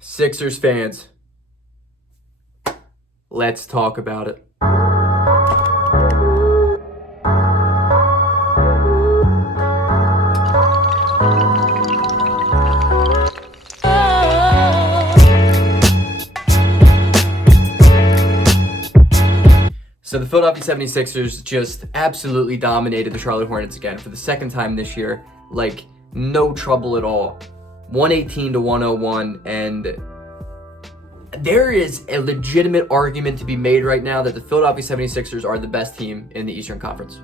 Sixers fans, let's talk about it. So the Philadelphia 76ers just absolutely dominated the Charlotte Hornets again for the second time this year. Like, no trouble at all. 118-101, and there is a legitimate argument to be made right now that the Philadelphia 76ers are the best team in the Eastern Conference.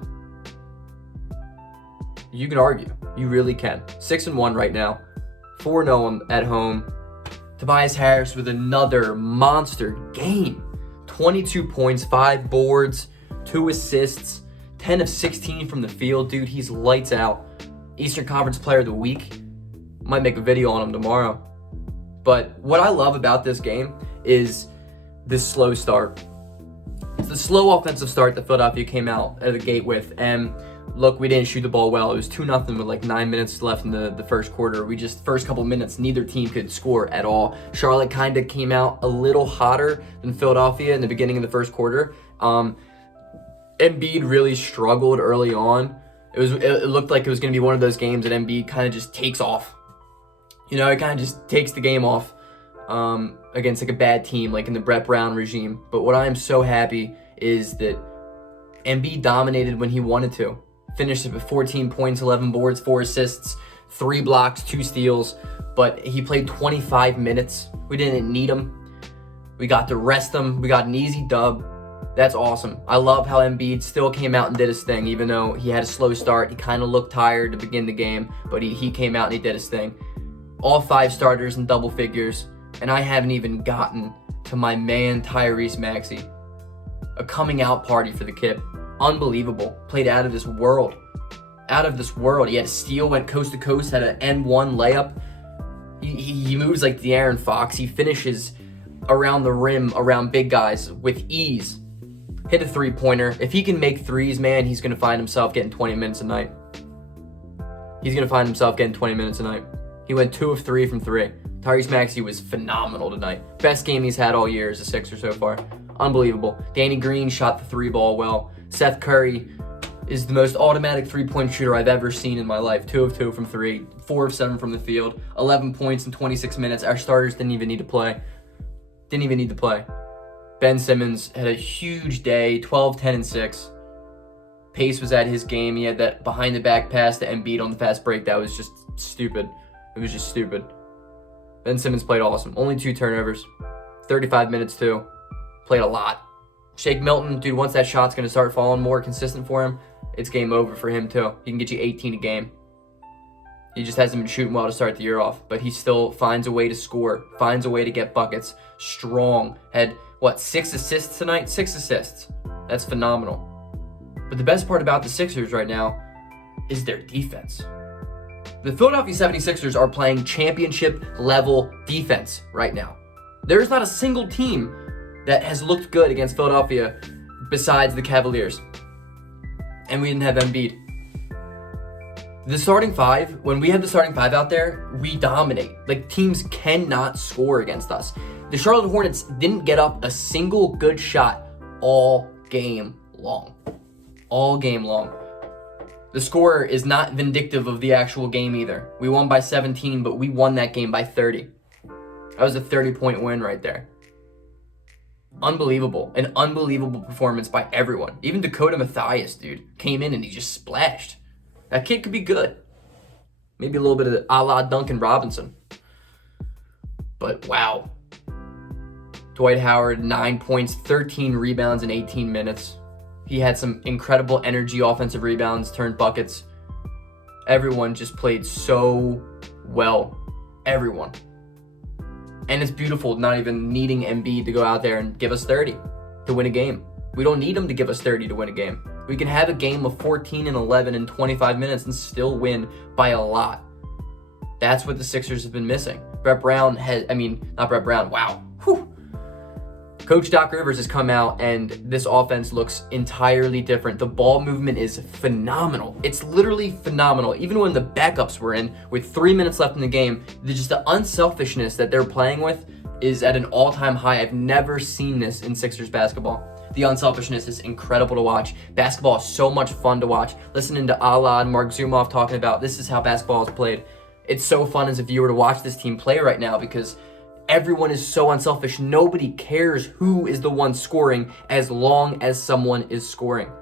You can argue. You really can. 6-1 right now. 4-0 at home. Tobias Harris with another monster game. 22 points, 5 boards, 2 assists, 10 of 16 from the field. Dude, he's lights out. Eastern Conference Player of the Week. Might make a video on him tomorrow. But what I love about this game is this slow start. It's the slow offensive start that Philadelphia came out of the gate with. And look, we didn't shoot the ball well. It was 2-0 with like 9 minutes left in the first quarter. First couple minutes, neither team could score at all. Charlotte kind of came out a little hotter than Philadelphia in the beginning of the first quarter. Embiid really struggled early on. It looked like it was going to be one of those games that Embiid kind of just takes off. You know, it kind of just takes the game off against like a bad team, like in the Brett Brown regime. But what I am so happy is that Embiid dominated when he wanted to. Finished with 14 points, 11 boards, 4 assists, 3 blocks, 2 steals. But he played 25 minutes. We didn't need him. We got to rest him. We got an easy dub. That's awesome. I love how Embiid still came out and did his thing, even though he had a slow start. He kind of looked tired to begin the game, but he came out and he did his thing. All 5 starters in double figures, and I haven't even gotten to my man Tyrese Maxey. A coming out party for the kid. Unbelievable. Played out of this world. Out of this world. He had a steal, went coast to coast, had an N1 layup. He moves like De'Aaron Fox. He finishes around the rim, around big guys with ease. Hit a 3-pointer. If he can make threes, man, he's going to find himself getting 20 minutes a night. He's going to find himself getting 20 minutes a night. He went 2 of 3 from 3. Tyrese Maxey was phenomenal tonight. Best game he's had all year as a Sixer so far. Unbelievable. Danny Green shot the 3 ball well. Seth Curry is the most automatic 3-point shooter I've ever seen in my life. 2 of 2 from 3. 4 of 7 from the field. 11 points in 26 minutes. Our starters didn't even need to play. Ben Simmons had a huge day. 12, 10, and 6. Pace was at his game. He had that behind-the-back pass to Embiid on the fast break. That was just stupid. It was just stupid. Ben Simmons played awesome. Only 2 turnovers. 35 minutes too. Played a lot. Shake Milton, dude, once that shot's going to start falling more consistent for him, it's game over for him too. He can get you 18 a game. He just hasn't been shooting well to start the year off, but he still finds a way to score, finds a way to get buckets. Strong. Had, 6 assists tonight? 6 assists. That's phenomenal. But the best part about the Sixers right now is their defense. The Philadelphia 76ers are playing championship-level defense right now. There's not a single team that has looked good against Philadelphia besides the Cavaliers. And we didn't have Embiid. The starting 5, when we have the starting 5 out there, we dominate. Like, teams cannot score against us. The Charlotte Hornets didn't get up a single good shot all game long. All game long. The score is not vindictive of the actual game either. We won by 17, but we won that game by 30. That was a 30-point win right there. Unbelievable. An unbelievable performance by everyone. Even Dakota Mathias, dude, came in and he just splashed. That kid could be good. Maybe a little bit of a la Duncan Robinson. But wow. Dwight Howard, 9 points, 13 rebounds in 18 minutes. He had some incredible energy, offensive rebounds, turned buckets. Everyone just played so well. Everyone. And it's beautiful not even needing Embiid to go out there and give us 30 to win a game. We don't need him to give us 30 to win a game. We can have a game of 14 and 11 in 25 minutes and still win by a lot. That's what the Sixers have been missing. Not Brett Brown, wow. Whew. Coach Doc Rivers has come out, and this offense looks entirely different. The ball movement is phenomenal. It's literally phenomenal. Even when the backups were in with 3 minutes left in the game, just the unselfishness that they're playing with is at an all-time high. I've never seen this in Sixers basketball. The unselfishness is incredible to watch. Basketball is so much fun to watch. Listening to Ala and Mark Zumoff talking about this is how basketball is played. It's so fun as a viewer to watch this team play right now because everyone is so unselfish. Nobody cares who is the one scoring as long as someone is scoring.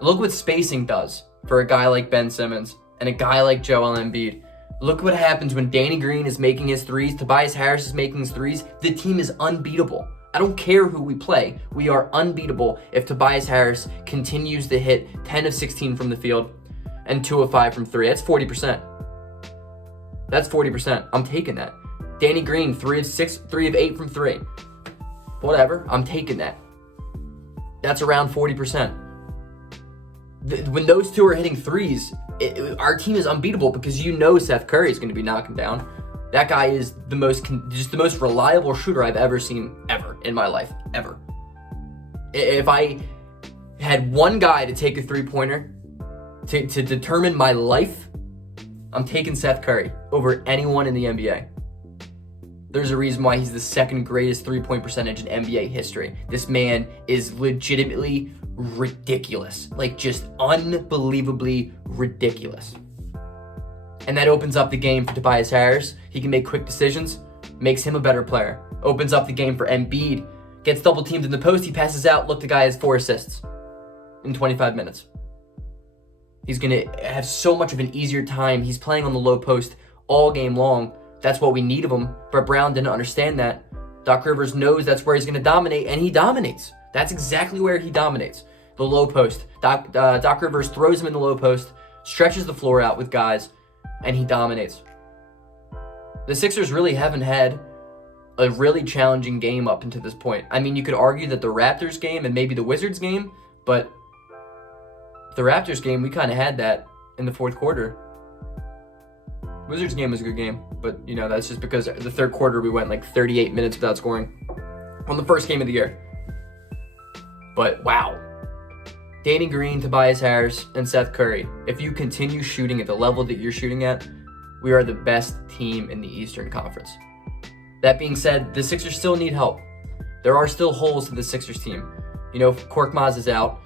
Look what spacing does for a guy like Ben Simmons and a guy like Joel Embiid. Look what happens when Danny Green is making his threes, Tobias Harris is making his threes. The team is unbeatable. I don't care who we play. We are unbeatable if Tobias Harris continues to hit 10 of 16 from the field and 2 of 5 from 3. That's 40%. That's 40%. I'm taking that. Danny Green, 3 of 6, 3 of 8 from 3. Whatever, I'm taking that. That's around 40%. When those two are hitting threes, our team is unbeatable because you know Seth Curry is going to be knocking down. That guy is the most reliable shooter I've ever seen ever in my life, ever. If I had one guy to take a three-pointer to determine my life, I'm taking Seth Curry over anyone in the NBA. There's a reason why he's the second greatest three-point percentage in NBA history. This man is legitimately ridiculous. Like, just unbelievably ridiculous. And that opens up the game for Tobias Harris. He can make quick decisions, makes him a better player. Opens up the game for Embiid. Gets double teamed in the post, he passes out. Look, the guy has 4 assists in 25 minutes. He's going to have so much of an easier time. He's playing on the low post all game long. That's what we need of him. Brett Brown didn't understand that. Doc Rivers knows that's where he's going to dominate, and he dominates. That's exactly where he dominates. The low post. Doc Rivers throws him in the low post, stretches the floor out with guys, and he dominates. The Sixers really haven't had a really challenging game up until this point. I mean, you could argue that the Raptors game and maybe the Wizards game, but the Raptors game, we kind of had that in the fourth quarter. Wizards game was a good game, but you know, that's just because the third quarter we went like 38 minutes without scoring on the first game of the year. But wow. Danny Green, Tobias Harris, and Seth Curry. If you continue shooting at the level that you're shooting at, we are the best team in the Eastern Conference. That being said, the Sixers still need help. There are still holes to the Sixers team. You know, Korkmaz is out.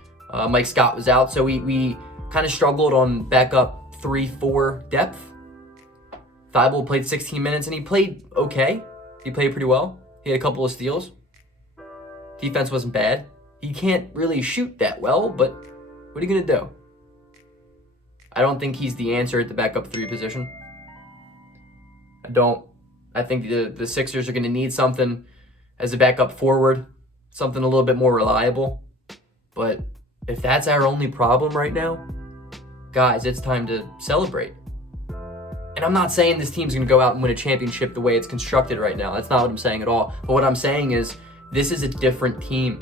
Mike Scott was out, so we kind of struggled on backup 3-4 depth. Thibault played 16 minutes, and he played okay. He played pretty well. He had a couple of steals. Defense wasn't bad. He can't really shoot that well, but what are you going to do? I don't think he's the answer at the backup 3 position. I don't. I think the Sixers are going to need something as a backup forward, something a little bit more reliable. But if that's our only problem right now, guys, it's time to celebrate. And I'm not saying this team's going to go out and win a championship the way it's constructed right now. That's not what I'm saying at all. But what I'm saying is this is a different team.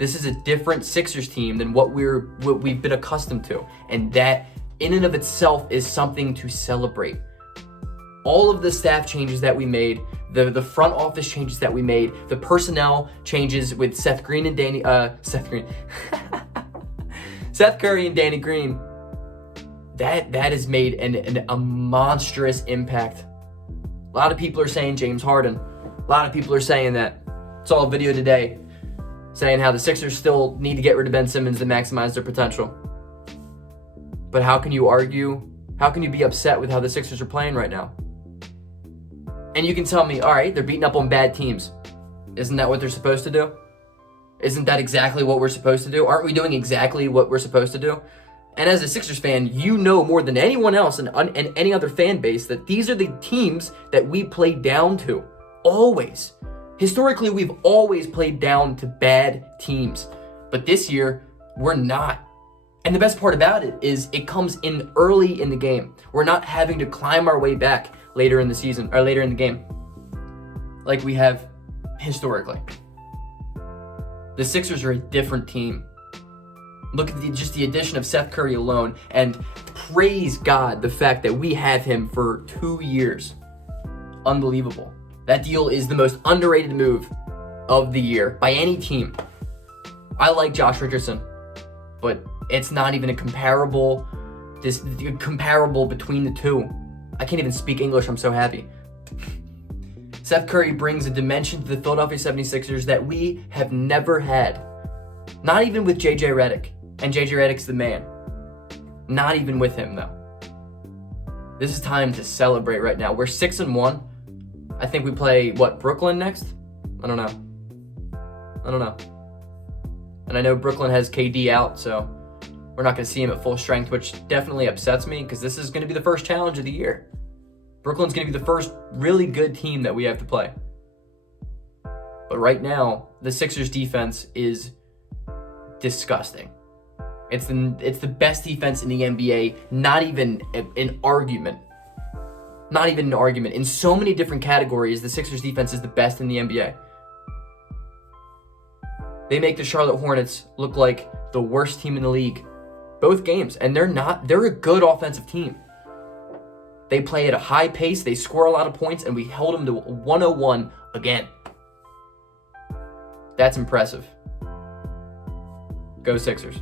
This is a different Sixers team than what we've been accustomed to. And that in and of itself is something to celebrate. All of the staff changes that we made, the front office changes that we made, the personnel changes with Seth Curry and Danny Green, that has made a monstrous impact. A lot of people are saying James Harden. A lot of people are saying that. Saw a video today saying how the Sixers still need to get rid of Ben Simmons to maximize their potential. But how can you argue? How can you be upset with how the Sixers are playing right now? And you can tell me, all right, they're beating up on bad teams. Isn't that what they're supposed to do? Isn't that exactly what we're supposed to do? Aren't we doing exactly what we're supposed to do? And as a Sixers fan, you know more than anyone else and any other fan base that these are the teams that we play down to. Always. Historically, we've always played down to bad teams. But this year, we're not. And the best part about it is it comes in early in the game. We're not having to climb our way back later in the season or later in the game like we have historically. The Sixers are a different team. Look at just the addition of Seth Curry alone, and praise God the fact that we have him for 2 years. Unbelievable. That deal is the most underrated move of the year by any team. I like Josh Richardson, but it's not even a comparable between the two. I can't even speak English, I'm so happy. Seth Curry brings a dimension to the Philadelphia 76ers that we have never had. Not even with JJ Redick. And JJ Redick's the man. Not even with him, though. This is time to celebrate right now. We're 6-1. I think we play, Brooklyn next? I don't know. And I know Brooklyn has KD out, so we're not going to see him at full strength, which definitely upsets me because this is going to be the first challenge of the year. Brooklyn's going to be the first really good team that we have to play. But right now, the Sixers defense is disgusting. It's the best defense in the NBA, not even an argument. Not even an argument. In so many different categories, the Sixers defense is the best in the NBA. They make the Charlotte Hornets look like the worst team in the league. Both games. And they're a good offensive team. They play at a high pace, they score a lot of points, and we held them to 101 again. That's impressive. Go Sixers.